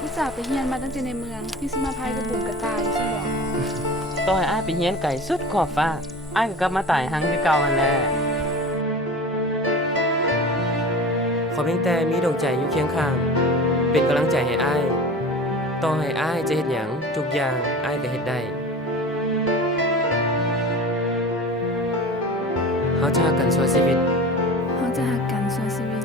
อุตส่าห์ไปเรียนมาตั้งแต่ในเมืองพี่สิมาพายกระบุงกระตายซะหรอ ต่อให้อ้ายไปเฮียนไก่สุดขอบฟ้าอ้ายก็กลับมาตายหังคือเก่านั่นแหละขอเพียงแต่มีดวงใจอยู่เคียงข้าง เป็นกำลังใจให้อ้ายต่อให้อ้ายจะเฮ็ดหยังทุกอย่างอ้ายก็เฮ็ดได้เฮาจะรักกันชั่วชีวิต เขาจะหักกันส่วนชีวิต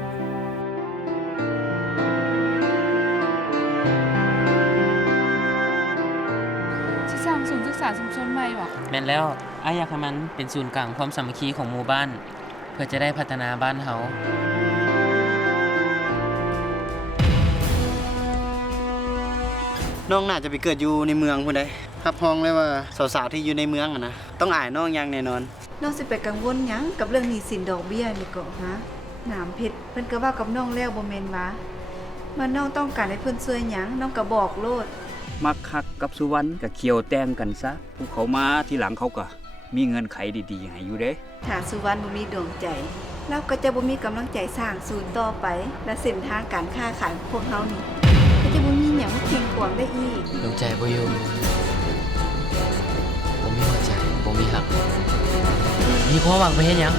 สิสร้างศูนย์ศึกษาชุมชนใหม่หรอ แม่นแล้วอ้ายอยากให้มันเป็นศูนย์กลางความสามัคคีของหมู่บ้าน เพื่อจะได้พัฒนาบ้านเฮา น้องน่าจะไปเกิดอยู่ในเมืองพุ่นใดรับรองเลยว่าสาวๆที่อยู่ในเมืองอะนะต้องอายน้องอย่างแน่นอน น้องสิไปกังวลหยังกับเรื่องหนี้สินดอกเบี้ยนี่ก็ฮะหนามเพชรเพิ่นก็ว่ากับน้องแล้วบ่แม่นว่าว่าน้องต้องการให้เพิ่นช่วยหยังน้องก็บอกโลด มักคักกับสุวรรณก็เคี่ยวแต้มกันซะผู้เขามาทีหลังเขาก็มีเงินไขดีๆให้อยู่เด้ ถ้าสุวรรณบ่มีดวงใจเราก็จะบ่มีกำลังใจสร้างศูนย์ต่อไป และเส้นทางการค้าขายของพวกเฮานี่ก็จะบ่มีหยังมาเคียงขวางได้อีก ดวงใจบ่อยู่บ่มีหัวใจบ่มีหักมีความหวังไปเฮ็ดหยัง